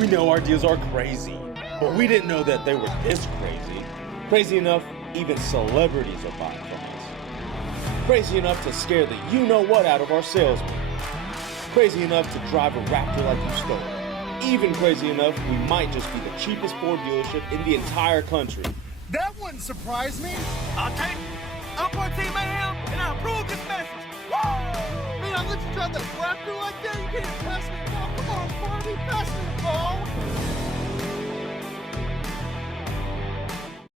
We know our deals are crazy, but we didn't know that they were this crazy. Crazy enough, even celebrities are buying from us. Crazy enough to scare the you-know-what out of our salesmen. Crazy enough to drive a Raptor like you stole it. Even crazy enough, we might just be the cheapest Ford dealership in the entire country. That wouldn't surprise me. I'll take it. I'm for Team Mayhem, and I approve this message. Woo! Man, I let you drive that Raptor like that? You can't pass me, Paul. Come on, Barney, pass me the ball.